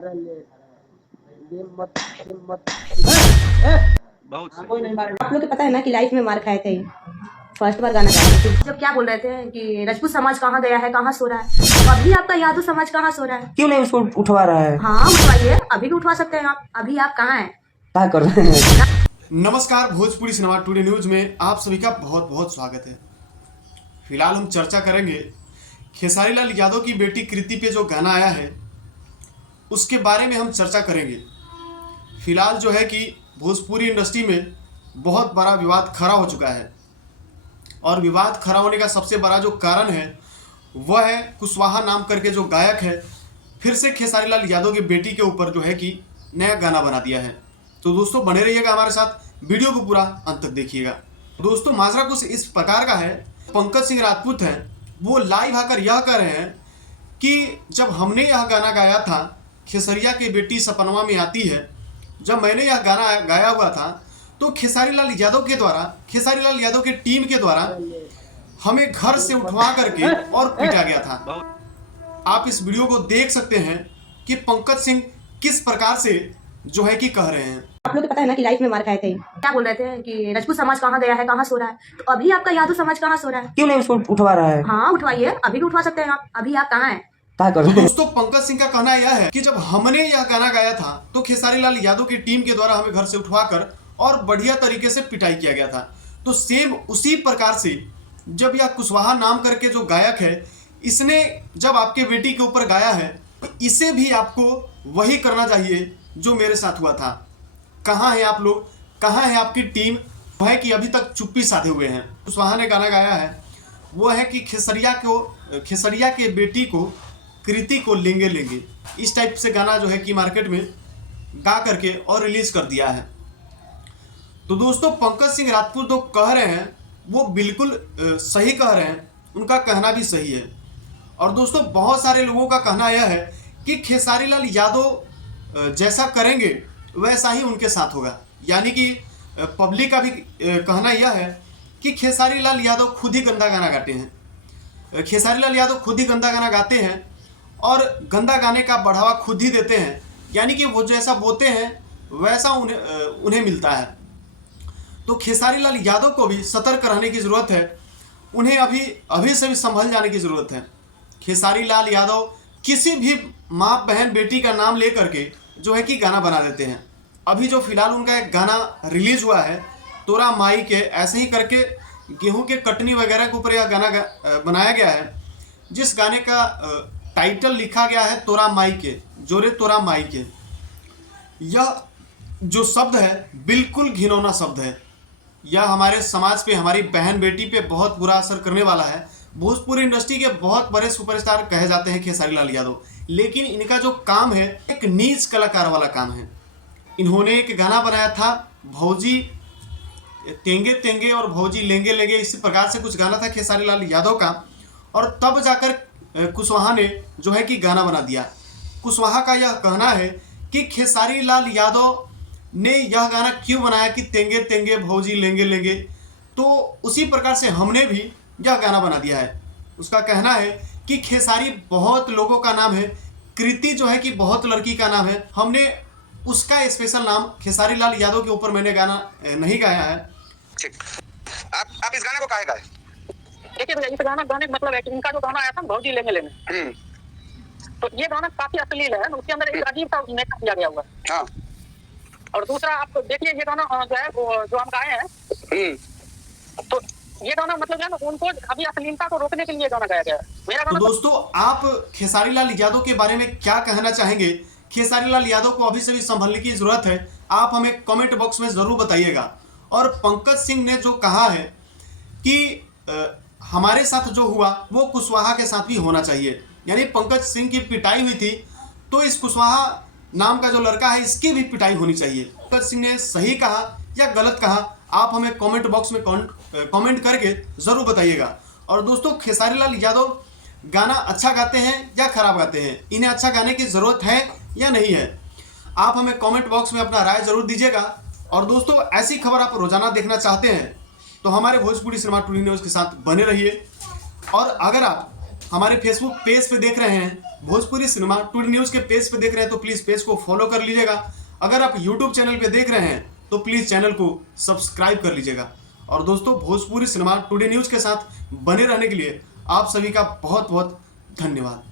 बहुत सही। आप लोग को पता है ना कि लाइफ में मार खाए थे। फर्स्ट बार गाना गाए थे जब क्या बोल रहे थे कि राजपूत समाज कहाँ गया है, कहाँ सो रहा है। तो अभी आपका यादव समाज कहाँ सो रहा है? क्यों नहीं उसको उठवा रहा है? हाँ उठवाइए, अभी भी उठवा सकते हैं आप। अभी आप कहाँ हैं? क्या कर रहे हैं? नमस्कार, भोजपुरी सिनेमा टुडे न्यूज में आप सभी का बहुत बहुत स्वागत है। फिलहाल हम चर्चा करेंगे खेसारी लाल यादव की बेटी कृति पे जो गाना आया है उसके बारे में हम चर्चा करेंगे। फिलहाल जो है कि भोजपुरी इंडस्ट्री में बहुत बड़ा विवाद खड़ा हो चुका है और विवाद खड़ा होने का सबसे बड़ा जो कारण है वह है कुशवाहा नाम करके जो गायक है फिर से खेसारी लाल यादव की बेटी के ऊपर जो है कि नया गाना बना दिया है। तो दोस्तों बने रहिएगा हमारे साथ, वीडियो को पूरा अंत तक देखिएगा। दोस्तों माजरा कुछ इस प्रकार का है, पंकज सिंह राजपूत हैं, वो लाइव आकर यह कह रहे हैं कि जब हमने यह गाना गाया था खेसरिया की बेटी सपनवा में आती है, जब मैंने यह गाना गाया हुआ था तो खेसारी लाल यादव के द्वारा, खेसारी लाल यादव की टीम के द्वारा हमें घर से उठवा करके और पीटा गया था। आप इस वीडियो को देख सकते हैं कि पंकज सिंह किस प्रकार से जो है कि कह रहे हैं। आप लोग को पता है ना कि लाइफ में मार खाए थे। क्या बोल रहे थे कि राजपूत समाज कहाँ गया है, कहाँ सो रहा है। तो अभी आपका यादव समाज कहाँ सो रहा है? क्यों नहीं उसको उठवा रहा है? हाँ उठवाइए, अभी भी उठवा सकते हैं आप। अभी आप कहाँ हैं? क्या कर रहे हैं? दोस्तों पंकज सिंह का कहना यह है कि जब हमने यह गाना गाया था तो खेसारी लाल यादव की टीम के द्वारा हमें घर से उठवाकर और बढ़िया तरीके से पिटाई किया गया था। तो सेम उसी प्रकार से जब यह कुशवाहा नाम करके जो गायक है इसने जब आपके बेटी के ऊपर गाया है तो इसे भी आपको वही करना चाहिए जो मेरे साथ हुआ था। कहाँ है आप लोग, कहाँ है आपकी टीम? वो है कि अभी तक चुप्पी साधे हुए हैं। कुशवाहा ने गाना गाया है वो है कि खेसरिया के बेटी को कृति को लेंगे लेंगे, इस टाइप से गाना जो है कि मार्केट में गा करके और रिलीज कर दिया है। तो दोस्तों पंकज सिंह राजपूत जो कह रहे हैं वो बिल्कुल सही कह रहे हैं, उनका कहना भी सही है। और दोस्तों बहुत सारे लोगों का कहना यह है कि खेसारी लाल यादव जैसा करेंगे वैसा ही उनके साथ होगा। यानी कि पब्लिक का भी कहना यह है कि खेसारी लाल यादव खुद ही गंदा गाना गाते हैं, खेसारी लाल यादव खुद ही गंदा गाना गाते हैं और गंदा गाने का बढ़ावा खुद ही देते हैं। यानी कि वो जैसा बोते हैं वैसा उन्हें मिलता है। तो खेसारी लाल यादव को भी सतर्क रहने की ज़रूरत है, उन्हें अभी से भी संभल जाने की ज़रूरत है। खेसारी लाल यादव किसी भी माँ बहन बेटी का नाम ले करके जो है कि गाना बना देते हैं। अभी जो फिलहाल उनका एक गाना रिलीज हुआ है तोरा माई के, ऐसे ही करके गेहूं के कटनी वगैरह के ऊपर यह गाना बनाया गया है, जिस गाने का टाइटल लिखा गया है तोरा माई के, जोरे तोरा माई के। यह जो शब्द है बिल्कुल घिनौना शब्द है, यह हमारे समाज पे, हमारी बहन बेटी पे बहुत बुरा असर करने वाला है। भोजपुरी इंडस्ट्री के बहुत बड़े सुपरस्टार कहे जाते हैं खेसारी लाल यादव, लेकिन इनका जो काम है एक नीच कलाकार वाला काम है। इन्होंने एक गाना बनाया था भौजी तेंगे तेंगे और भौजी लेंगे लेंगे, इसी प्रकार से कुछ गाना था खेसारी लाल यादव का, और तब जाकर कुशवाहा ने जो है कि गाना बना दिया। कुशवाहा का यह कहना है कि खेसारी लाल यादव ने यह गाना क्यों बनाया कि तेंगे तेंगे भौजी लेंगे लेंगे, तो उसी प्रकार से हमने भी यह गाना बना दिया है। उसका कहना है कि खेसारी बहुत लोगों का नाम है, कृति जो है कि बहुत लड़की का नाम है, हमने उसका स्पेशल नाम खेसारी लाल यादव के ऊपर मैंने गाना नहीं गाया है। ठीक, आप इस गाने को काहे गाए? देखिए भैया, इस गाने का मतलब है कि इनका जो गाना आया था भौजी लेंगे लेंगे, तो ये गाना काफी अश्लील है, उसके अंदर एक अजीब सा मेकअप किया गया हुआ है। हाँ। और दूसरा आप देखिए ये गाना जो है वो जो हम गाए हैं, तो ये गाना मतलब है ना उनको अभी अश्लीलता को रोकने के लिए गाना गाया गया है। मेरा तो गाना दोस्तों आप खेसारी लाल यादव के बारे में क्या कहना चाहेंगे? खेसारी लाल यादव को अभी से भी संभलने की जरूरत है, आप हमें कमेंट बॉक्स में जरूर बताइएगा। और पंकज सिंह ने जो कहा है कि हमारे साथ जो हुआ वो कुशवाहा के साथ भी होना चाहिए, यानी पंकज सिंह की पिटाई हुई थी तो इस कुशवाहा नाम का जो लड़का है इसकी भी पिटाई होनी चाहिए। पंकज सिंह ने सही कहा या गलत कहा, आप हमें कमेंट बॉक्स में कमेंट करके ज़रूर बताइएगा। और दोस्तों खेसारी लाल यादव गाना अच्छा गाते हैं या खराब गाते हैं, इन्हें अच्छा गाने की ज़रूरत है या नहीं है, आप हमें कमेंट बॉक्स में अपना राय ज़रूर दीजिएगा। और दोस्तों ऐसी खबर आप रोज़ाना देखना चाहते हैं तो हमारे भोजपुरी सिनेमा टुडे न्यूज़ के साथ बने रहिए। और अगर आप हमारे फेसबुक पेज पे देख रहे हैं, भोजपुरी सिनेमा टुडे न्यूज़ के पेज पे देख रहे हैं, तो प्लीज़ पेज को फॉलो कर लीजिएगा। अगर आप यूट्यूब चैनल पे देख रहे हैं तो प्लीज़ चैनल को सब्सक्राइब कर लीजिएगा। और दोस्तों, भोजपुरी सिनेमा टुडे न्यूज़ के साथ बने रहने के लिए आप सभी का बहुत बहुत धन्यवाद।